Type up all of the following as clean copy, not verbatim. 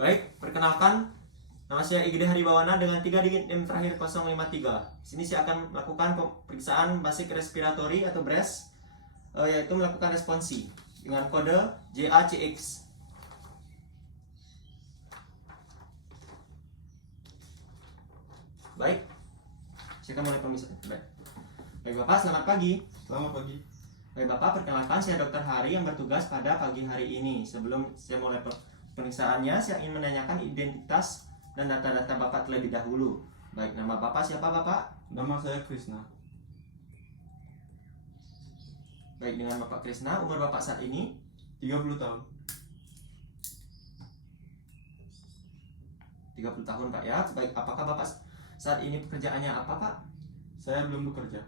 Baik, perkenalkan, nama saya Igede Haribawana dengan 3 digit NIM terakhir 053. Sini saya akan melakukan pemeriksaan basic respiratory atau BRES, yaitu melakukan responsi dengan kode JACX. Baik, saya akan mulai pemeriksaan. Baik Bapak, selamat pagi. Selamat pagi. Baik Bapak, perkenalkan saya Dr. Hari yang bertugas pada pagi hari ini. Sebelum saya mulai pemeriksaannya, saya ingin menanyakan identitas dan data-data Bapak terlebih dahulu. Baik, nama Bapak siapa Bapak? Nama saya Krisna. Baik, dengan Bapak Krisna, umur Bapak saat ini 30 tahun. 30 tahun Pak ya. Baik, apakah Bapak saat ini pekerjaannya apa Pak? Saya belum bekerja.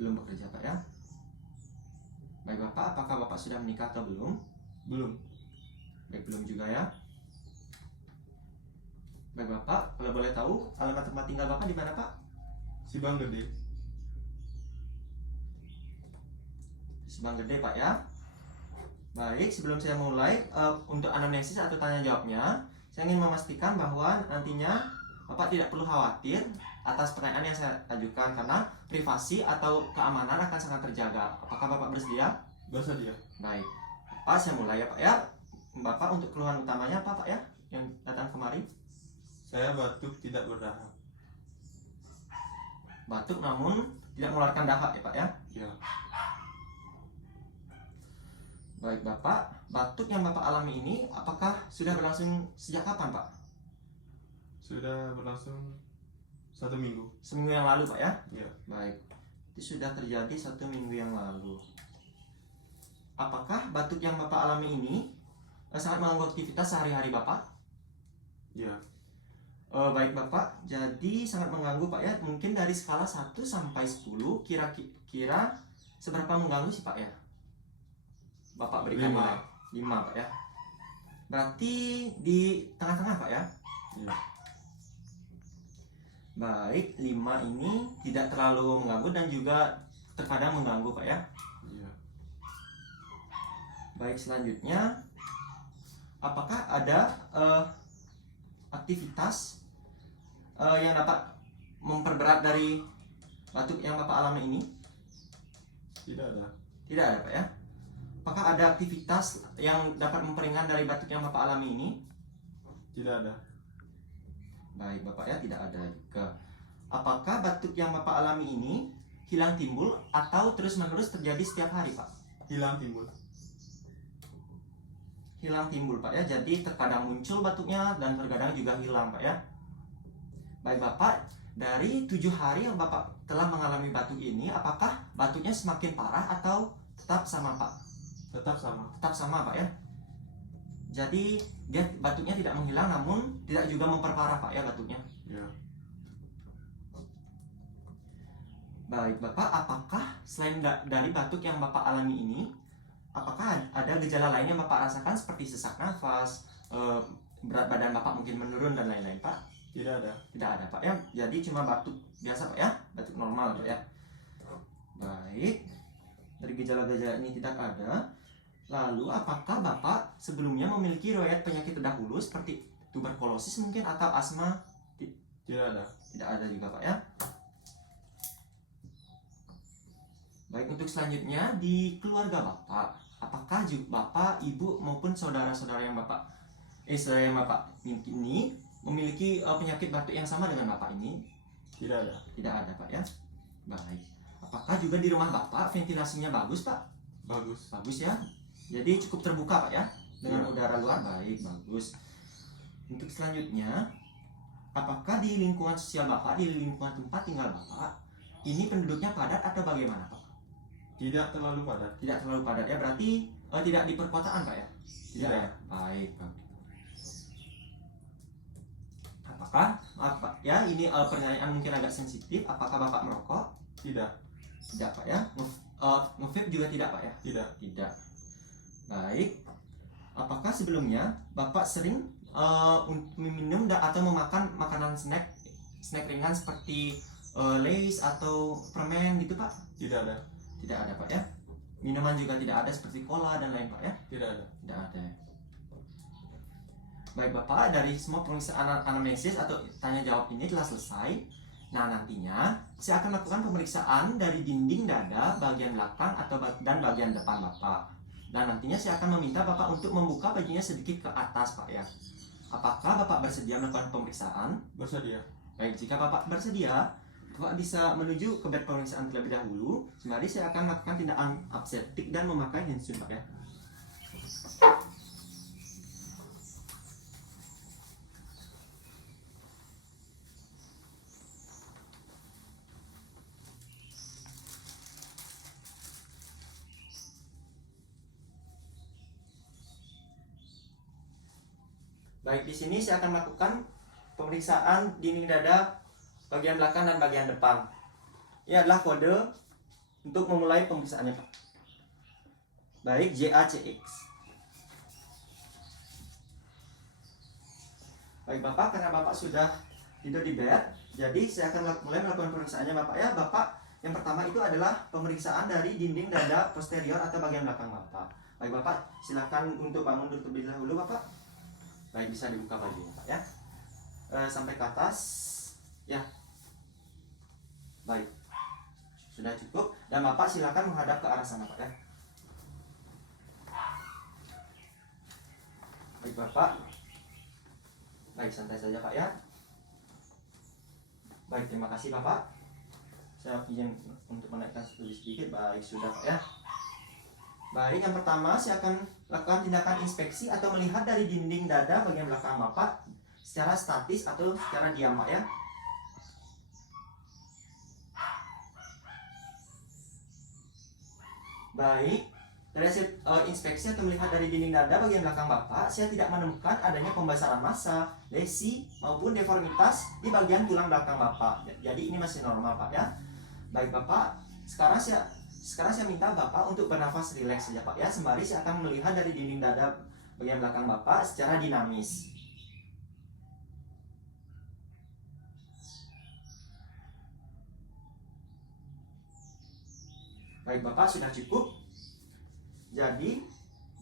Belum bekerja Pak ya. Baik Bapak, apakah Bapak sudah menikah atau belum? Belum. Baik, belum juga ya. Baik Bapak, kalau boleh tahu alamat tempat tinggal Bapak di mana Pak? Sibang Gede. Sibang Gede Pak ya. Baik, sebelum saya mulai untuk anamnesis atau tanya jawabnya, saya ingin memastikan bahwa nantinya Bapak tidak perlu khawatir atas pertanyaan yang saya ajukan karena privasi atau keamanan akan sangat terjaga. Apakah Bapak bersedia? Bersedia. Baik, Pak, saya mulai ya Pak ya. Bapak untuk keluhan utamanya apa Pak ya yang datang kemari? Saya batuk tidak berdahak. Batuk namun tidak mengeluarkan dahak ya Pak ya. Ya. Baik Bapak, batuk yang Bapak alami ini apakah sudah berlangsung sejak kapan Pak? Sudah berlangsung 1 minggu. Seminggu yang lalu Pak ya? Ya. Baik, itu sudah terjadi 1 minggu yang lalu. Apakah batuk yang Bapak alami ini sangat mengganggu aktivitas sehari-hari Bapak? Ya. Baik Bapak, jadi sangat mengganggu Pak ya. Mungkin dari skala 1 sampai 10 kira-kira seberapa mengganggu sih Pak ya? Bapak berikan 5. nilai 5 Pak ya. Berarti di tengah-tengah Pak ya? Ya. Baik, 5 ini tidak terlalu mengganggu dan juga terkadang mengganggu Pak ya. Ya. Baik, selanjutnya apakah ada aktivitas yang dapat memperberat dari batuk yang Bapak alami ini? Tidak ada. Tidak ada Pak ya. Apakah ada aktivitas yang dapat memperingan dari batuk yang Bapak alami ini? Tidak ada. Baik Bapak ya, tidak ada juga. Apakah batuk yang Bapak alami ini hilang timbul atau terus-menerus terjadi setiap hari Pak? Hilang timbul. Hilang timbul Pak ya, jadi terkadang muncul batuknya dan terkadang juga hilang Pak ya. Baik Bapak, dari 7 hari yang Bapak telah mengalami batuk ini, apakah batuknya semakin parah atau tetap sama Pak? Tetap sama. Tetap sama Pak ya. Jadi dia batuknya tidak menghilang namun tidak juga memperparah Pak ya batuknya. Ya. Baik Bapak, apakah selain dari batuk yang Bapak alami ini, apakah ada gejala lain yang Bapak rasakan seperti sesak nafas, berat badan Bapak mungkin menurun dan lain-lain Pak? Tidak ada. Tidak ada Pak ya, jadi cuma batuk biasa Pak ya, batuk normal Pak ya. Baik, dari gejala-gejala ini tidak ada. Lalu apakah Bapak sebelumnya memiliki riwayat penyakit terdahulu seperti tuberkulosis mungkin atau asma? Tidak ada. Tidak ada juga Pak ya. Baik, untuk selanjutnya di keluarga Bapak, apakah Bapak, Ibu maupun saudara-saudara yang Bapak ini memiliki penyakit batuk yang sama dengan Bapak ini? Tidak ada. Tidak ada Pak ya. Baik. Apakah juga di rumah Bapak ventilasinya bagus Pak? Bagus. Bagus ya. Jadi cukup terbuka Pak ya dengan Ya. udara luar. Baik, bagus. Untuk selanjutnya, apakah di lingkungan sosial Bapak, di lingkungan tempat tinggal Bapak, ini penduduknya padat atau bagaimana Pak? Tidak terlalu padat. Tidak terlalu padat ya, berarti tidak di perkotaan Pak ya? Tidak Tidak. ya? Baik Pak. Apakah, ya ini pertanyaan mungkin agak sensitif, apakah Bapak merokok? Tidak. Tidak Pak ya. Nge-vape juga tidak Pak ya? Tidak. Tidak. Baik. Apakah sebelumnya Bapak sering minum atau memakan makanan snack ringan seperti Lay's atau permen gitu Pak? Tidak ada. Tidak ada Pak ya. Minuman juga tidak ada seperti cola dan lain Pak ya? Tidak ada. Tidak ada. Baik Bapak, dari semua pemeriksaan anamnesis atau tanya jawab ini telah selesai. Nah, nantinya saya akan lakukan pemeriksaan dari dinding dada bagian belakang dan bagian depan Bapak. Dan nantinya saya akan meminta Bapak untuk membuka bajunya sedikit ke atas Pak ya. Apakah Bapak bersedia melakukan pemeriksaan? Bersedia. Baik, jika Bapak bersedia, Bapak bisa menuju ke bed pemeriksaan terlebih dahulu. Sembari saya akan melakukan tindakan aseptik dan memakai handscoon Pak ya. Baik, di sini saya akan melakukan pemeriksaan dinding dada bagian belakang dan bagian depan. Ini adalah kode untuk memulai pemeriksaannya, Pak. Baik, JACX. Baik, Bapak, karena Bapak sudah tidur di bed, jadi saya akan mulai melakukan pemeriksaannya, Bapak ya. Bapak, yang pertama itu adalah pemeriksaan dari dinding dada posterior atau bagian belakang Bapak. Baik, Bapak, silakan untuk bangun dulu terlebih dahulu, Bapak. Baik, bisa dibuka bajunya Pak ya. Sampai ke atas ya. Baik, sudah cukup. Dan Bapak silakan menghadap ke arah sana Pak ya. Baik Bapak. Baik, santai saja Pak ya. Baik, terima kasih Bapak. Saya izin untuk menaikkan studi sedikit. Baik, sudah Pak ya. Baik, yang pertama saya akan lakukan tindakan inspeksi atau melihat dari dinding dada bagian belakang Bapak secara statis atau secara diam Pak ya. Baik, dari hasil inspeksi atau melihat dari dinding dada bagian belakang Bapak, saya tidak menemukan adanya pembesaran massa, lesi maupun deformitas di bagian tulang belakang Bapak. Jadi ini masih normal Pak ya. Baik Bapak, sekarang saya minta Bapak untuk bernafas rileks saja Pak ya. Sembari saya akan melihat dari dinding dada bagian belakang Bapak secara dinamis. Baik Bapak, sudah cukup. Jadi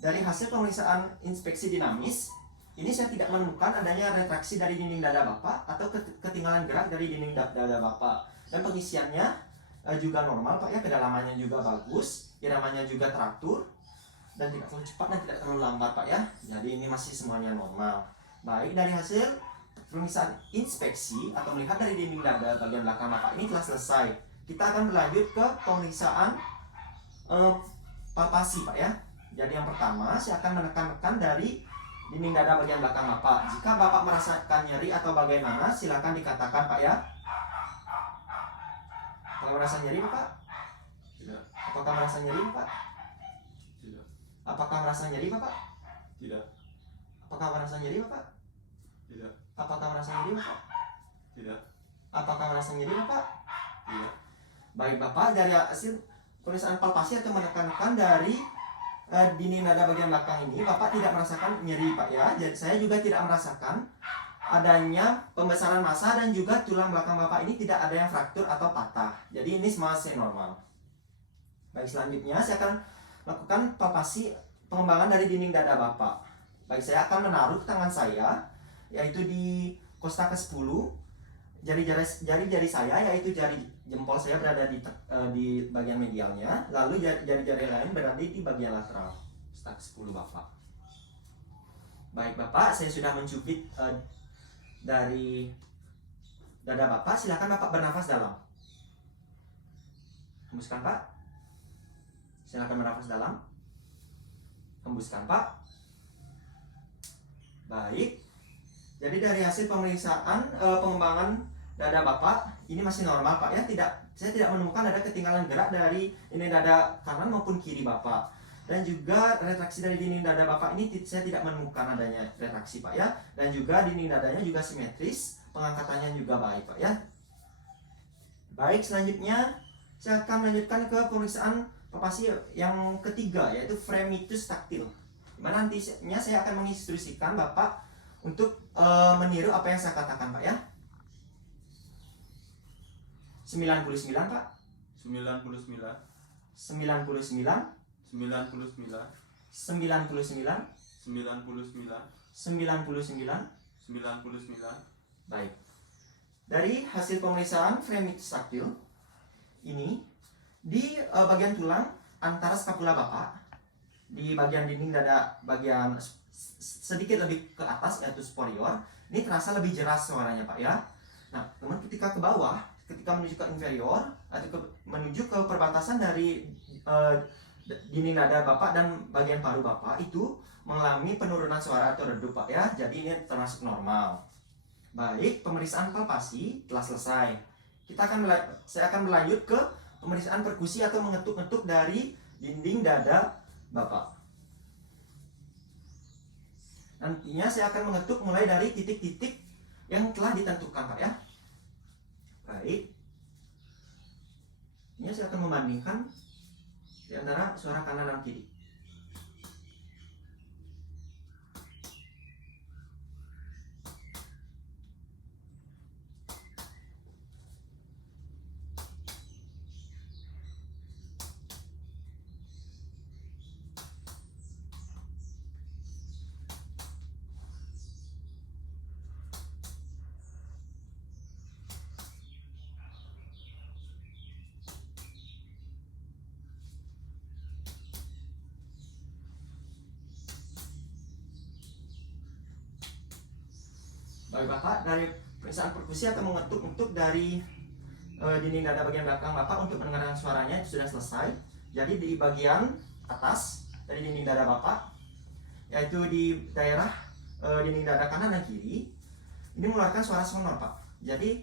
dari hasil pemeriksaan inspeksi dinamis, ini saya tidak menemukan adanya retraksi dari dinding dada Bapak atau ketinggalan gerak dari dinding dada Bapak. Dan pengisiannya juga normal Pak ya, kedalamannya juga bagus, iramanya juga teratur, dan tidak terlalu cepat dan tidak terlalu lambat Pak ya. Jadi ini masih semuanya normal. Baik, dari hasil pemeriksaan inspeksi atau melihat dari dinding dada bagian belakang Bapak ini telah selesai. Kita akan berlanjut ke pemeriksaan palpasi Pak ya. Jadi yang pertama saya akan menekan-nekan dari dinding dada bagian belakang Bapak. Jika Bapak merasakan nyeri atau bagaimana, silakan dikatakan Pak ya. Apakah merasa nyeri Bapak? Tidak. Apakah merasa nyeri Bapak? Tidak. Apakah merasa nyeri Bapak? Tidak. Apakah merasa nyeri Bapak? Tidak. Apakah merasa nyeri Bapak? Tidak. Apakah merasa nyeri Bapak? Tidak. Baik Bapak, dari hasil pemeriksaan palpasi atau menekan-nekan dari dinding dada bagian belakang ini, Bapak tidak merasakan nyeri Pak ya. Jadi saya juga tidak merasakan adanya pembesaran massa dan juga tulang belakang Bapak ini tidak ada yang fraktur atau patah. Jadi ini masih normal. Baik, selanjutnya saya akan lakukan palpasi pengembangan dari dinding dada Bapak. Baik, saya akan menaruh tangan saya yaitu di kosta ke-10. Jari-jari saya yaitu jari jempol saya berada di bagian medialnya, lalu jari-jari lain berada di bagian lateral. Kosta ke-10 Bapak. Baik Bapak, saya sudah mencubit dari dada Bapak. Silakan Bapak bernafas dalam. Hembuskan Pak. Silakan bernafas dalam. Hembuskan Pak. Baik. Jadi dari hasil pemeriksaan pengembangan dada Bapak ini masih normal Pak ya. Saya tidak menemukan ada ketinggalan gerak dari ini dada kanan maupun kiri Bapak. Dan juga retraksi dari dinding dada Bapak ini saya tidak menemukan adanya retraksi Pak ya. Dan juga dinding dadanya juga simetris, pengangkatannya juga baik Pak ya. Baik, selanjutnya saya akan melanjutkan ke pemeriksaan palpasi yang ketiga, yaitu fremitus taktil. Dimana nantinya saya akan menginstruksikan Bapak untuk meniru apa yang saya katakan Pak ya. 99 Pak. 99. 99. 99. 99. 99. 99. 99. 99. Baik. Dari hasil pemeriksaan Fremit-Saktil ini di bagian tulang antara skapula Bapak di bagian dinding dada bagian sedikit lebih ke atas yaitu superior, ini terasa lebih jelas suaranya Pak ya. Nah, teman ketika ke bawah, ketika menuju ke inferior atau menuju ke perbatasan dari dinding dada Bapak dan bagian paru Bapak itu mengalami penurunan suara atau redup Pak ya. Jadi ini termasuk normal. Baik, pemeriksaan palpasi telah selesai. Saya akan berlanjut ke pemeriksaan perkusi atau mengetuk-ngetuk dari dinding dada Bapak. Nantinya saya akan mengetuk mulai dari titik-titik yang telah ditentukan Pak ya. Baik. Ini saya akan membandingkan di antara suara kanan dan kiri. Baik Bapak, dari pemeriksaan perkusi atau mengetuk-ngetuk dari dinding dada bagian belakang Bapak untuk mendengarkan suaranya itu sudah selesai. Jadi di bagian atas dari dinding dada Bapak, yaitu di daerah dinding dada kanan dan kiri, ini mengeluarkan suara sonor Pak. Jadi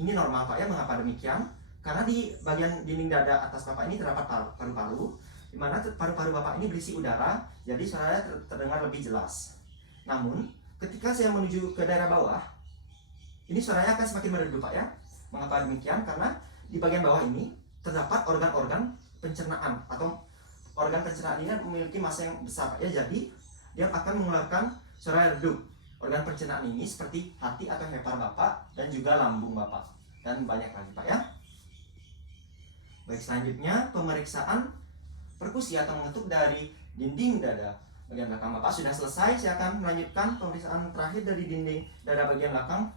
ini normal Pak ya. Mengapa demikian? Karena di bagian dinding dada atas Bapak ini terdapat paru-paru, di mana paru-paru Bapak ini berisi udara, jadi suaranya terdengar lebih jelas. Namun ketika saya menuju ke daerah bawah, ini suaranya akan semakin meredup Pak ya. Mengapa demikian? Karena di bagian bawah ini terdapat organ-organ pencernaan atau organ pencernaan ini memiliki massa yang besar Pak ya. Jadi dia akan mengeluarkan suara redup. Organ pencernaan ini seperti hati atau hepar Bapak dan juga lambung Bapak dan banyak lagi Pak ya. Baik, selanjutnya pemeriksaan perkusi atau mengetuk dari dinding dada bagian belakang Bapak sudah selesai. Saya akan melanjutkan pemeriksaan terakhir dari dinding dada bagian belakang,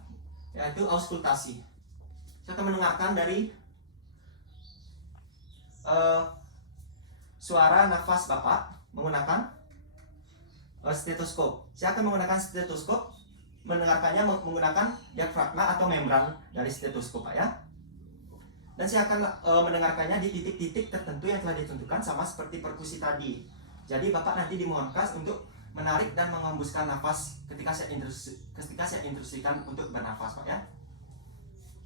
yaitu auskultasi. Saya akan mendengarkan dari suara nafas Bapak menggunakan stetoskop. Saya akan menggunakan stetoskop, mendengarkannya menggunakan diafragma atau membran dari stetoskop Pak ya. Dan saya akan mendengarkannya di titik-titik tertentu yang telah ditentukan sama seperti perkusi tadi. Jadi Bapak nanti dimohonkan untuk menarik dan mengembuskan nafas ketika saya instruksikan untuk bernafas Pak ya.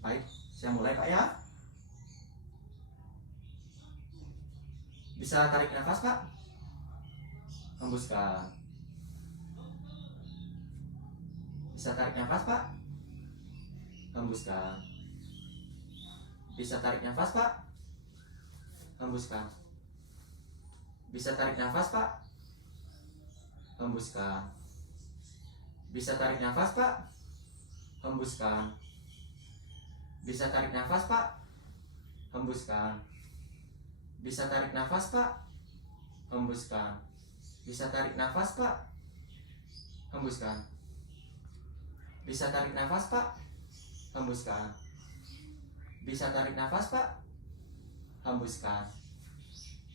Baik, saya mulai Pak ya. Bisa tarik nafas Pak. Hembuskan. Bisa tarik nafas Pak. Hembuskan. Bisa tarik nafas Pak. Hembuskan. Bisa tarik nafas Pak. Hembuskan. Bisa tarik nafas Pak. Hembuskan. Bisa tarik nafas Pak. Hembuskan. Bisa tarik nafas Pak. Hembuskan. Bisa tarik nafas Pak. Hembuskan. Bisa tarik nafas Pak. Hembuskan. Bisa tarik nafas Pak. Hembuskan.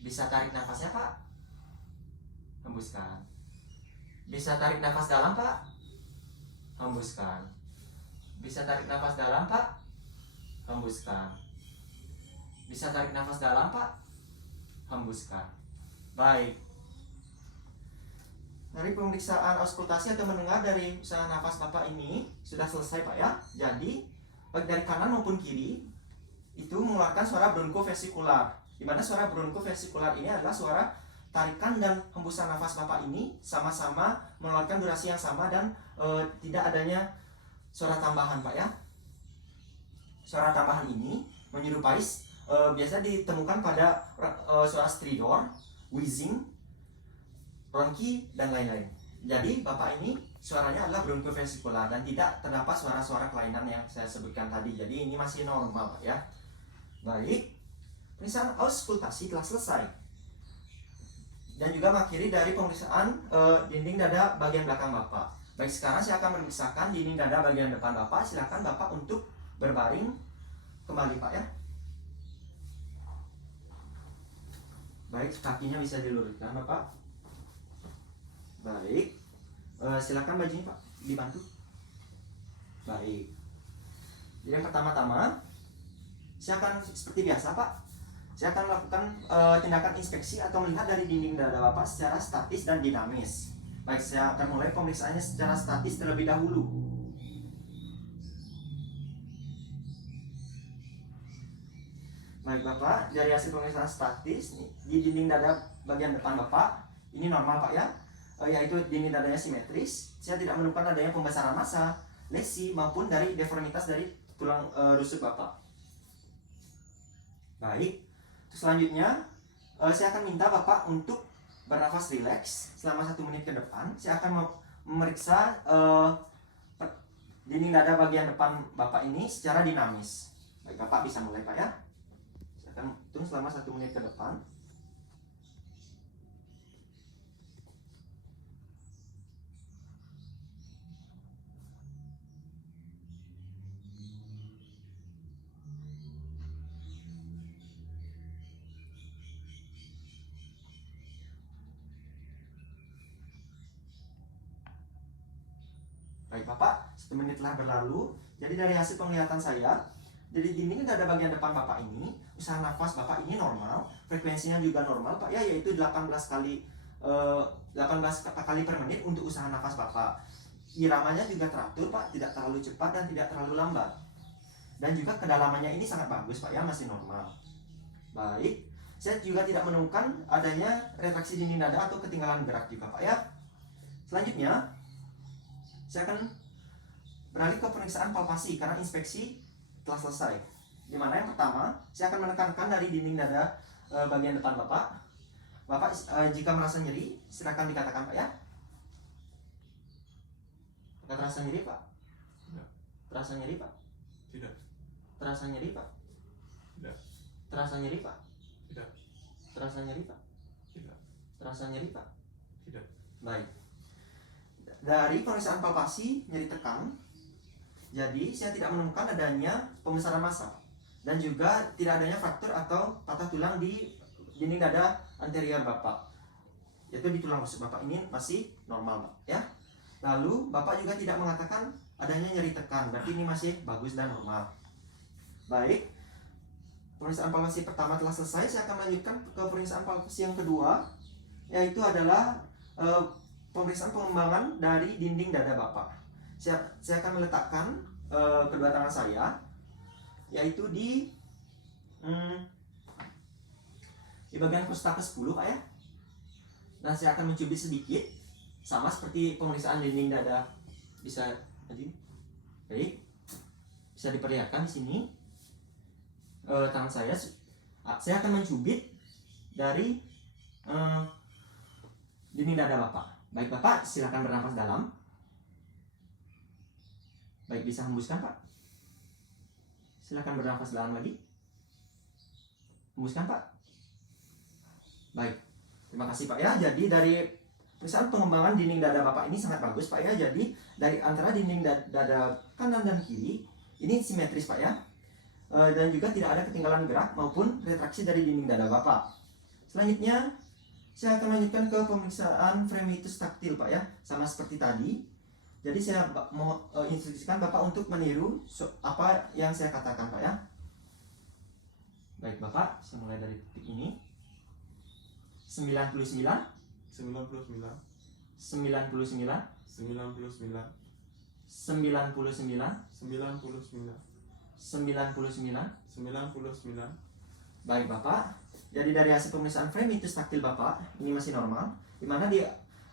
Bisa tarik nafasnya Pak. Hembuskan. Bisa tarik nafas dalam Pak. Hembuskan. Bisa tarik nafas dalam Pak. Hembuskan. Bisa tarik nafas dalam Pak. Hembuskan. Baik. Dari pemeriksaan auskultasi atau mendengar dari usaha nafas Bapak ini sudah selesai Pak ya. Jadi baik dari kanan maupun kiri itu mengeluarkan suara bronkofesikular, di mana suara bronkofesikular ini adalah suara tarikan dan hembusan nafas Bapak ini sama-sama mengeluarkan durasi yang sama dan tidak adanya suara tambahan Pak ya. Suara tambahan ini menyerupai biasa ditemukan pada suara stridor, wheezing, bronki dan lain-lain. Jadi Bapak ini suaranya adalah bronkofesikular dan tidak terdapat suara-suara kelainan yang saya sebutkan tadi. Jadi ini masih normal Pak ya. Baik, pemeriksaan auskultasi telah selesai. dan juga mengakhiri dari pemeriksaan dinding dada bagian belakang Bapak. Baik, sekarang saya akan memeriksakan dinding dada bagian depan Bapak. Silakan Bapak untuk berbaring kembali Pak ya. Baik, kakinya bisa diluruskan Bapak. Baik, silakan bajunya Pak dibantu. Baik. Jadi yang pertama-tama saya akan seperti biasa Pak. Saya akan melakukan tindakan inspeksi atau melihat dari dinding dada Bapak secara statis dan dinamis. Baik, saya akan mulai pemeriksaannya secara statis terlebih dahulu. Baik Bapak, dari hasil pemeriksaan statis di dinding dada bagian depan Bapak ini normal Pak ya, yaitu dinding dadanya simetris. Saya tidak menemukan adanya pembesaran massa, lesi maupun dari deformitas dari tulang rusuk Bapak. Baik, selanjutnya saya akan minta Bapak untuk bernafas rileks selama 1 menit ke depan. Saya akan memeriksa dinding dada bagian depan Bapak ini secara dinamis. Baik, Bapak bisa mulai Pak ya. Saya akan hitung selama 1 menit ke depan. Baik Bapak, 1 menit telah berlalu. Jadi dari hasil penglihatan saya, jadi dinding dada bagian depan Bapak ini, usaha nafas Bapak ini normal, frekuensinya juga normal Pak ya, yaitu 18 kali per menit untuk usaha nafas Bapak. Iramanya juga teratur Pak, tidak terlalu cepat dan tidak terlalu lambat. Dan juga kedalamannya ini sangat bagus Pak ya, masih normal. Baik, saya juga tidak menemukan adanya retraksi dinding dada atau ketinggalan gerak juga Pak ya. Selanjutnya, saya akan beralih ke pemeriksaan palpasi karena inspeksi telah selesai. Dimana yang pertama, saya akan menekankan dari dinding dada bagian depan Bapak. Bapak jika merasa nyeri, silakan dikatakan Pak ya. Apakah terasa nyeri Pak? Tidak. Terasa nyeri Pak? Tidak. Terasa nyeri Pak? Tidak. Terasa nyeri Pak? Tidak. Terasa nyeri Pak? Tidak. Terasa nyeri Pak? Tidak. Baik. Dari pemeriksaan palpasi nyeri tekan, jadi saya tidak menemukan adanya pembesaran massa dan juga tidak adanya fraktur atau patah tulang di dinding dada anterior Bapak, yaitu di tulang rusuk Bapak ini masih normal Pak ya. Lalu Bapak juga tidak mengatakan adanya nyeri tekan, berarti ini masih bagus dan normal. Baik, pemeriksaan palpasi pertama telah selesai. Saya akan melanjutkan ke pemeriksaan palpasi yang kedua, yaitu adalah pemeriksaan pengembangan dari dinding dada Bapak. Saya akan meletakkan kedua tangan saya, yaitu di bagian krusta ke-10 Pak ya. Dan saya akan mencubit sedikit, sama seperti pemeriksaan dinding dada. Bisa tadi, baik, bisa diperlihatkan di sini tangan saya. Saya akan mencubit dari dinding dada Bapak. Baik Bapak, silakan bernafas dalam. Baik, bisa hembuskan Pak. Silakan bernafas dalam lagi. Hembuskan Pak. Baik, terima kasih Pak ya. Jadi dari pemeriksaan pengembangan dinding dada Bapak ini sangat bagus Pak ya. Jadi dari antara dinding dada kanan dan kiri ini simetris Pak ya. Dan juga tidak ada ketinggalan gerak maupun retraksi dari dinding dada Bapak. Selanjutnya saya akan lanjutkan ke pemeriksaan fremitus taktil Pak ya, sama seperti tadi. Jadi saya mau instruksikan Bapak untuk meniru apa yang saya katakan Pak ya. Baik Bapak, saya mulai dari titik ini. 99 99. 99 99. 99 99. 99. 99. Baik Bapak, jadi dari hasil pemeriksaan fremitus taktil Bapak ini masih normal, dimana di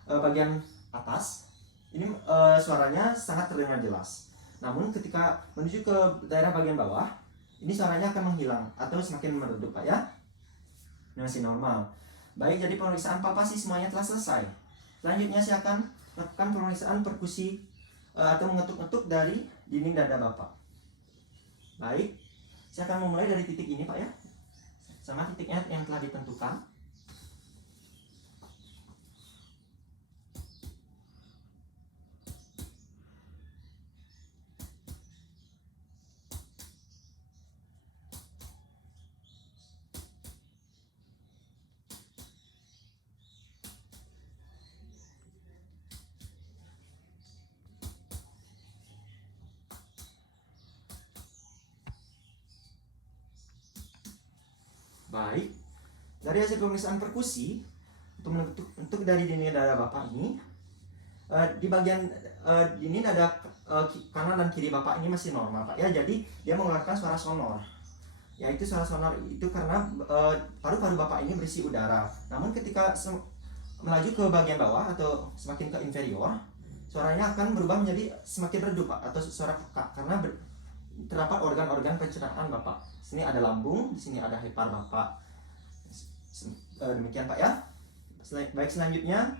bagian atas ini suaranya sangat terdengar jelas. Namun ketika menuju ke daerah bagian bawah, ini suaranya akan menghilang atau semakin meredup Pak ya. Ini masih normal. Baik, jadi pemeriksaan palpasi semuanya telah selesai. Selanjutnya saya akan lakukan pemeriksaan perkusi atau mengetuk-ngetuk dari dinding dada Bapak. Baik, saya akan memulai dari titik ini Pak ya, sama titiknya yang telah ditentukan. Baik. Dari hasil pemeriksaan perkusi untuk dari dini dada Bapak ini, di bagian dini dada kanan dan kiri Bapak ini masih normal Pak ya. Jadi dia mengeluarkan suara sonor. Yaitu suara sonor itu karena paru-paru Bapak ini berisi udara. Namun ketika melaju ke bagian bawah atau semakin ke inferior, suaranya akan berubah menjadi semakin redup Pak, atau suara pekak karena terdapat organ-organ pencernaan Bapak. Di sini ada lambung, di sini ada hepar Bapak. Demikian Pak ya. Baik, selanjutnya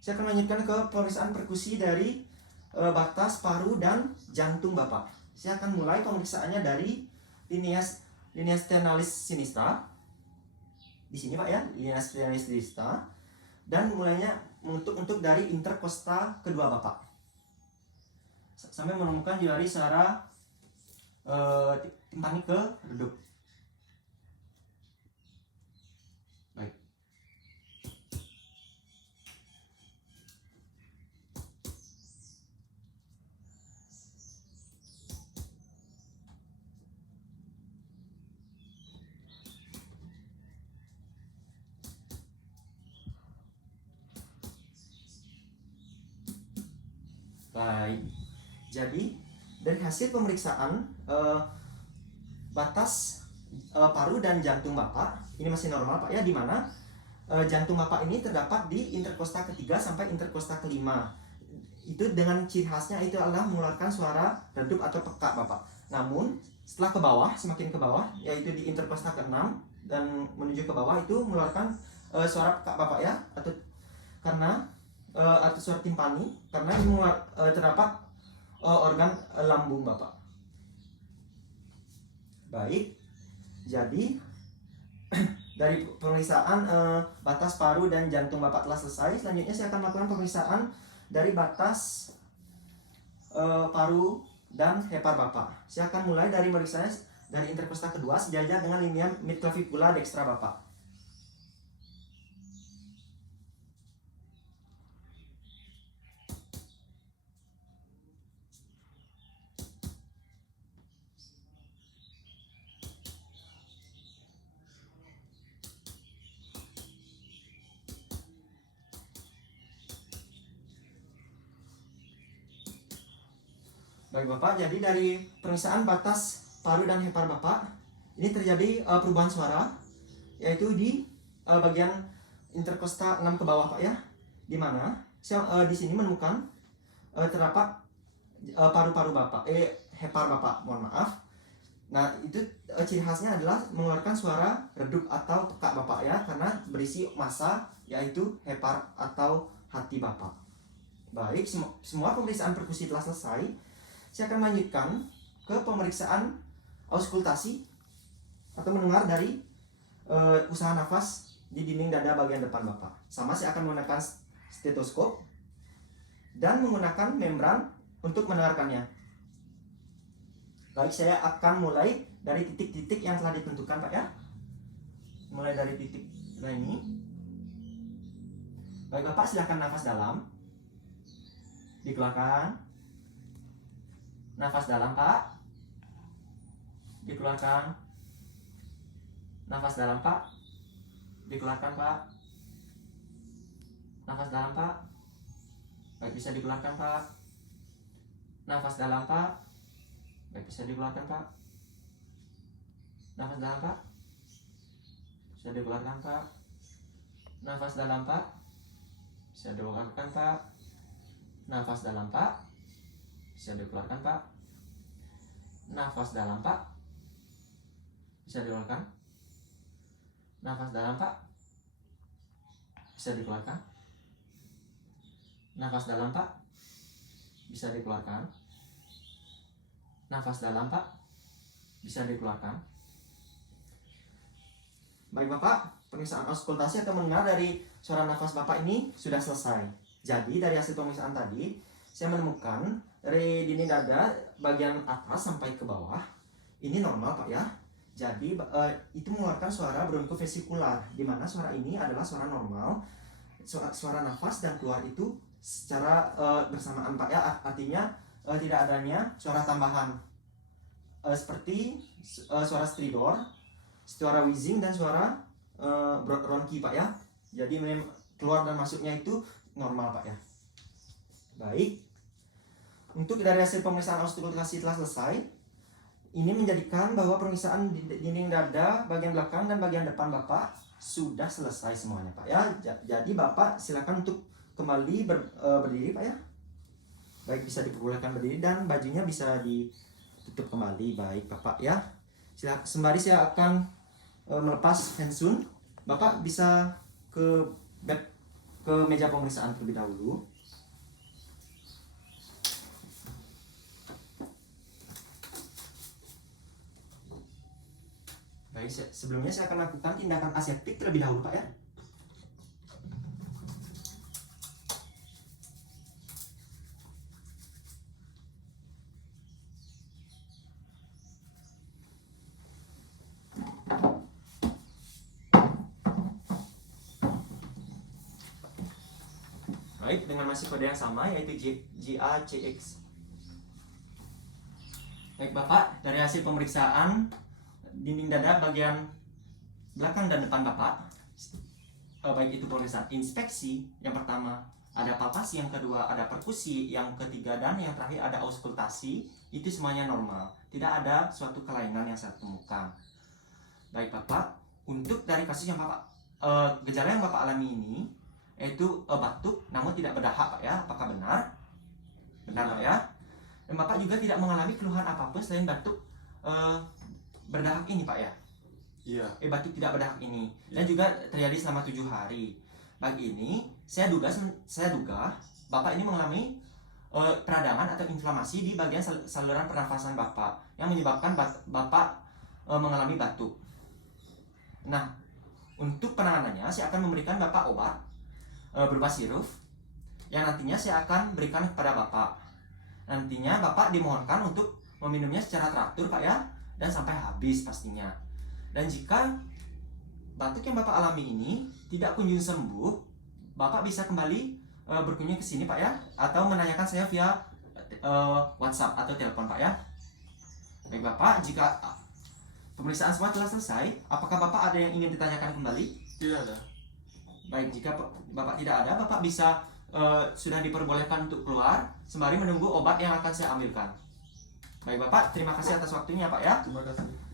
saya akan melanjutkan ke pemeriksaan perkusi dari batas paru dan jantung Bapak. Saya akan mulai pemeriksaannya dari linea sternalis sinistra. Di sini Pak ya, linea sternalis sinistra. Dan mulainya untuk dari interkosta kedua Bapak. Sampai menemukan jari secara timpani ke redup. Baik. Baik. Jadi dari hasil pemeriksaan batas paru dan jantung Bapak ini masih normal Pak ya, di mana jantung Bapak ini terdapat di interkosta ketiga sampai interkosta kelima. Itu dengan ciri khasnya itu adalah mengeluarkan suara redup atau pekak Bapak. Namun setelah ke bawah, semakin ke bawah, yaitu di interkosta ke-6 dan menuju ke bawah itu mengeluarkan suara pekak Bapak ya, atau karena atau suara timpani karena ini terdapat organ lambung Bapak. Baik, jadi dari pemeriksaan batas paru dan jantung Bapak telah selesai. Selanjutnya saya akan melakukan pemeriksaan dari batas paru dan hepar Bapak. Saya akan mulai dari pemeriksaan dari interkosta kedua sejajar dengan linea midclavicula dextra Bapak. Baik Bapak, jadi dari pemeriksaan batas paru dan hepar Bapak, ini terjadi perubahan suara, yaitu di bagian interkosta 6 ke bawah Pak ya, di mana saya di sini menemukan terdapat paru-paru Bapak, hepar Bapak, mohon maaf. Nah itu ciri khasnya adalah mengeluarkan suara redup atau pekak Bapak ya, karena berisi massa, yaitu hepar atau hati Bapak. Baik, semua pemeriksaan perkusi telah selesai. Saya akan melanjutkan ke pemeriksaan auskultasi atau mendengar dari usaha nafas di dinding dada bagian depan Bapak. Sama, saya akan menggunakan stetoskop dan menggunakan membran untuk mendengarkannya. Baik, saya akan mulai dari titik-titik yang telah ditentukan Pak ya. Mulai dari titik ini. Baik Bapak, silakan nafas dalam. Dikeluarkan. Nafas dalam Pak. Dikeluarkan. Nafas dalam Pak. Dikeluarkan Pak. Nafas dalam Pak. Baik, bisa dikeluarkan Pak. Nafas dalam Pak. Baik, bisa dikeluarkan Pak. Nafas dalam Pak. Bisa dikeluarkan Pak. Nafas dalam Pak. Bisa dikeluarkan Pak. Nafas dalam Pak. Bisa dikeluarkan Pak. Nafas dalam Pak. Bisa dikeluarkan. Nafas dalam Pak. Bisa dikeluarkan. Nafas dalam Pak. Bisa dikeluarkan. Nafas dalam Pak. Bisa dikeluarkan. Baik Bapak, pemeriksaan auskultasi atau mendengar dari suara nafas Bapak ini sudah selesai. Jadi dari hasil pemeriksaan tadi, saya menemukan dari dinding dada bagian atas sampai ke bawah ini normal Pak ya. Jadi itu mengeluarkan suara bronkofesikular, di mana suara ini adalah suara normal, suara nafas dan keluar itu secara bersamaan Pak ya. Artinya tidak adanya suara tambahan seperti suara stridor, suara wheezing dan suara bronki Pak ya. Jadi keluar dan masuknya itu normal Pak ya. Baik. Untuk dari hasil pemeriksaan auskultasi telah selesai. Ini menjadikan bahwa pemeriksaan dinding dada bagian belakang dan bagian depan Bapak sudah selesai semuanya Pak ya. Jadi Bapak silakan untuk kembali berdiri Pak ya. Baik, bisa diperbolehkan berdiri dan bajunya bisa ditutup kembali. Baik Bapak ya. Sembari saya akan melepas handsun, Bapak bisa ke meja pemeriksaan terlebih dahulu. Baik, sebelumnya saya akan lakukan tindakan aseptik terlebih dahulu Pak ya. Baik, dengan masih kode yang sama yaitu GACX. Baik Bapak, dari hasil pemeriksaan dinding dada bagian belakang dan depan Bapak, baik itu pemeriksaan inspeksi, yang pertama ada palpasi, yang kedua ada perkusi, yang ketiga dan yang terakhir ada auskultasi, itu semuanya normal. Tidak ada suatu kelainan yang saya temukan. Baik Bapak, untuk dari kasus yang Bapak gejala yang Bapak alami ini yaitu batuk namun tidak berdahak Pak ya, apakah benar? Benar Pak ya. Dan Bapak juga tidak mengalami keluhan apapun selain batuk berdahak ini Pak ya? Iya. Batuk tidak berdahak ini dan juga terjadi selama 7 hari. Baik, ini saya duga Bapak ini mengalami peradangan atau inflamasi di bagian saluran pernafasan Bapak yang menyebabkan Bapak mengalami batuk. Nah, untuk penanganannya saya akan memberikan Bapak obat berupa sirup yang nantinya saya akan berikan kepada Bapak. Nantinya Bapak dimohonkan untuk meminumnya secara teratur Pak ya, dan sampai habis pastinya. Dan jika batuk yang Bapak alami ini tidak kunjung sembuh, Bapak bisa kembali berkunjung ke sini Pak ya, atau menanyakan saya via WhatsApp atau telepon Pak ya. Baik Bapak, jika pemeriksaan semua telah selesai, apakah Bapak ada yang ingin ditanyakan kembali? Tidak ada. Baik, jika Bapak tidak ada, Bapak bisa sudah diperbolehkan untuk keluar sembari menunggu obat yang akan saya ambilkan. Baik Bapak, terima kasih atas waktunya Pak ya. Terima kasih.